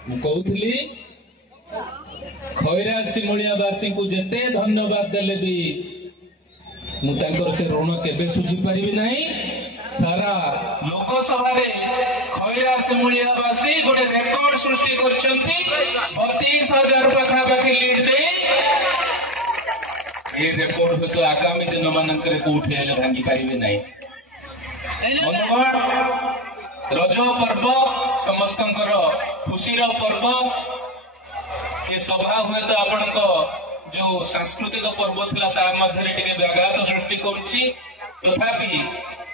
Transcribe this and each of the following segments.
कहूली खैरा सिमुलियावासी को जिते धन्यवाद देले भी मुझे से ऋण केबे सुझी पारिबी नहीं। सारा लोकसभा खैरा सिमुलियावासी गोटे रेकर्ड सृष्टि कर 32,000 पाखापाखि लीड दे ये रेकर्ड तो आगामी दिन मानकर कोठे हेले भांगी पारिबे नहीं। रज पर्व समस्त खुशीर पर्व ये सभा हुए तो आपण जो सांस्कृतिक पर्व था टे व्याघात सृष्टि करुच्ची तथापि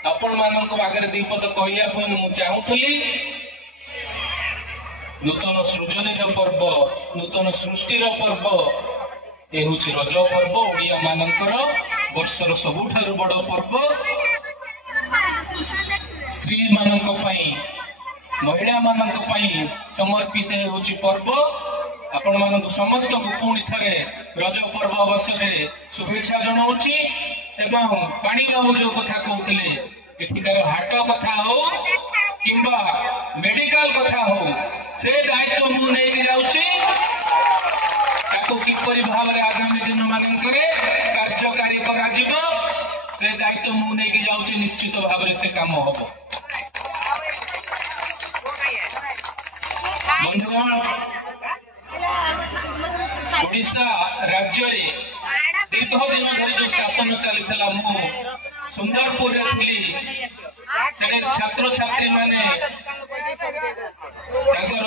आपण मान आगे दीपद कहवाई चाहूली नूतन सृजनी पर्व नूतन सृष्टि पर्व ये हूँ रज पर्व ओडिया मानकर वर्षर सबुठारु बड़ पर्व स्त्री मानक महिला मानक समर्पित होची पर्व। आपण मानक समस्त को पुणी थे रज पर्व अवसर शुभेच्छा जनाऊँची एवं पाणीबाबू जो कथा कहते एठिकार हाट कथा हो किंबा मेडिकल कथा हो से दायित्व मु नहीं जाऊँगी किपरि भाव आगामी दिन मानक कार्यकारी कर दायित्व मु नहीं जाऊँगी निश्चित भाव से काम हम। बंधुगण ओडिशा राज्य दीर्घ दिन धरी जो शासन चली सुंदरपुर थी छात्र छात्री माने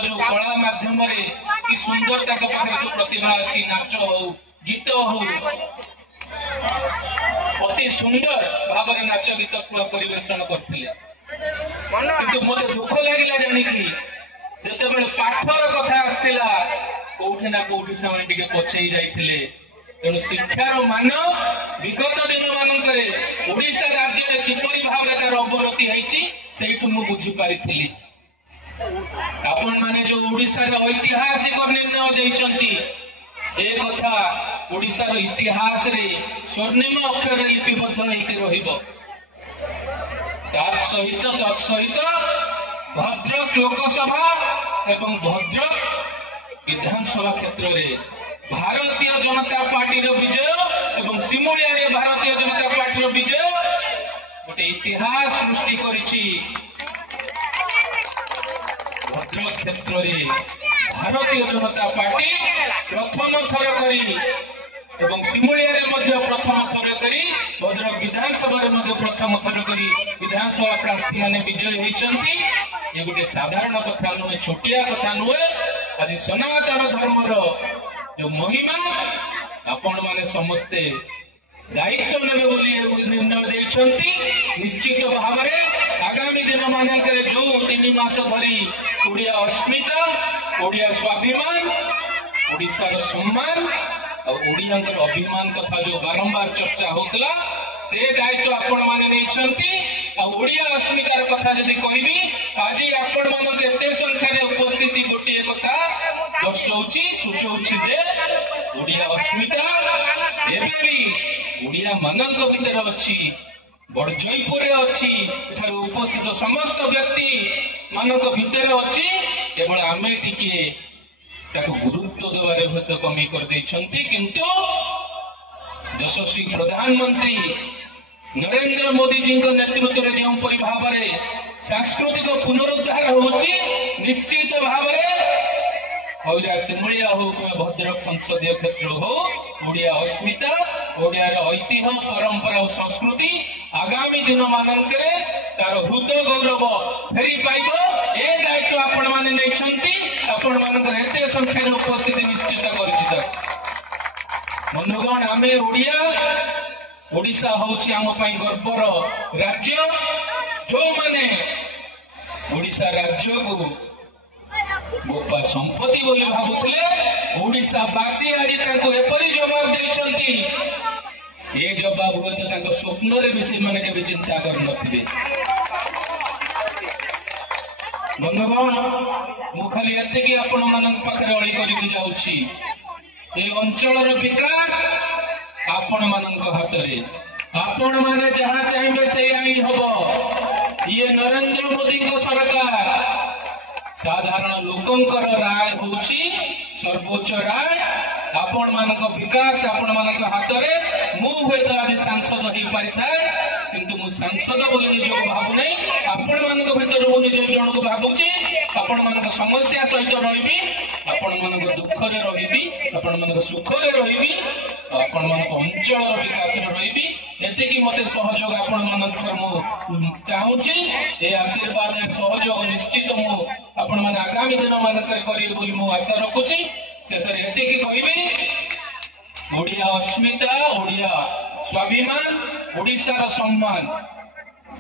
जो कला माध्यम कि सुंदर सब प्रतिभा अच्छी नाच हो गीत हो अति सुंदर भाव नाच गीत परिवेशन करते मत दुख लगे जानिकी जिते पाठर कथा आसला कौटी ना कौटी से पछई जाते तेणु शिक्षार मान विगत दिन मानक ओडिशा राज्य में किपरि भाव तार अवनति होती बुझीपारी आपण माने जो ओडिशार ऐतिहासिक निर्णय देइचंती ए कथा ओडिशार इतिहास रे स्वर्णिम अक्षर लिपिबद्ध होकर रहिबो। तत्सहित भद्रक लोकसभा एवं भद्रक विधानसभा क्षेत्र में भारतीय जनता पार्टी विजय एवं सिमुलिया भारतीय जनता पार्टी विजय गोटे इतिहास सृष्टि करिछि। भद्रक क्षेत्र में भारतीय जनता पार्टी प्रथम थर करी एवं सिमुलिया प्रथम थर करी भद्रक विधानसभा प्रथम थर करी विधानसभा प्रार्थी माने विजय होती। ये गोटे साधारण कथा नुहे छोटिया कथा नुहे आज सनातन धर्मर जो महिमा आपण माने समस्ते दायित्व नेबे बोली निर्णय देइछंती। निश्चित भाव में आगामी दिन मानक जो 3 मास धरी ओडिया अस्मिता ओडिया स्वाभिमान ओडिशार सम्मान और ओडिया अभिमान कथा जो बारंबार चर्चा होतला से दायित्व आपण माने नेइछंती। ओडिया अस्मितार कथा जदि कहबी आज आपण मानक एते संख्या उपस्थिति गोटे कथा दर्शाउची सूचौची जे ओडिया अस्मिता एबे भी ओडिया मानक भीतर अछि बड़ जयपुर अछि एठार उपस्थित समस्त व्यक्ति मानक भीतर अछि केवल आमे टिके ताको गुरुत्व देबारे भत कमी कर दैछंती। किंतु यशस्वी प्रधानमंत्री नरेंद्र मोदी जी नेतृत्व में जो भाव में सांस्कृतिक पुनरुद्धार होची निश्चित भाव खैरा सिमुलिया हो भद्रक संसदीय क्षेत्र हो ओडिया अस्मिता ओडिया ऐतिह्य परंपरा और संस्कृति आगामी दिन मानक तार हृद गौरव फेरी पाइब ए दायित्व आपण माने नेछंती। आपण मानकर एते संख्या उपस्थिति निश्चित कर बंधुगण आमे ओडिया ओडिशा होची आम पई गर्वर राज्य जो माने ओडिशा राज्य को गोपा संपत्ति बोली भावुले ओडिशा वासी आज ताको एपरि जवाब देइछंती। ये जवाब हुए तो ताको स्वप्न रे भी से माने के चिंता कर नथिबे। बंधुगण मु खाली एते कि आपण मानन पाखरे अळी करिकि जाउछि ए अंचलर विकास आपण मानन हाथ रे आपण माने जहां चाहिए से ही हबो। ये नरेंद्र मोदी को सरकार साधारण लोकंकर राय होउची सर्वोच्च राय आपण मानक विकास आपण मानक हाथ में मु हुए तो आज सांसद हो पारि था किंतु मु सांसद बोली निज को भाबु नहीं आपण मानक भीतर मु निज जन को भाबुची आपण मानक समस्या सहित रहिबी आपण मानक दुख रे रहिबी आपण मानक सुख रे रहिबी आपण मानक अंचल रो विकास रे रहिबी एतिकी मते सहयोग आपण मानक मु चाहूची ए आशीर्वाद ए सहयोग निश्चित मु आपण माने आगामी दिन मानक करिए बोली मु आशा रखुची शेषରେ ଏତିକି କହିବି ओडिया अस्मिता ओडिया स्वाभिमान ओडिशार सम्मान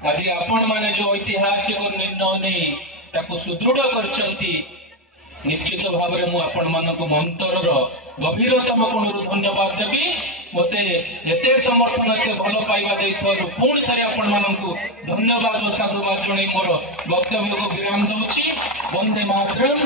आज आपण माने जो ऐतिहासिक निर्णय नहीं ताको सुदृढ़ करछंती निश्चित भाव में मु आपण मानक अंतरर गभीरतम कोणरू धन्यवाद देवी मते एते समर्थन एते भल पाइबा देइथारु पुणी थरे आपण मानकु धन्यवाद और साधुवाद जणै मोर वक्तव्य को विराम दउची वंदे मातरम।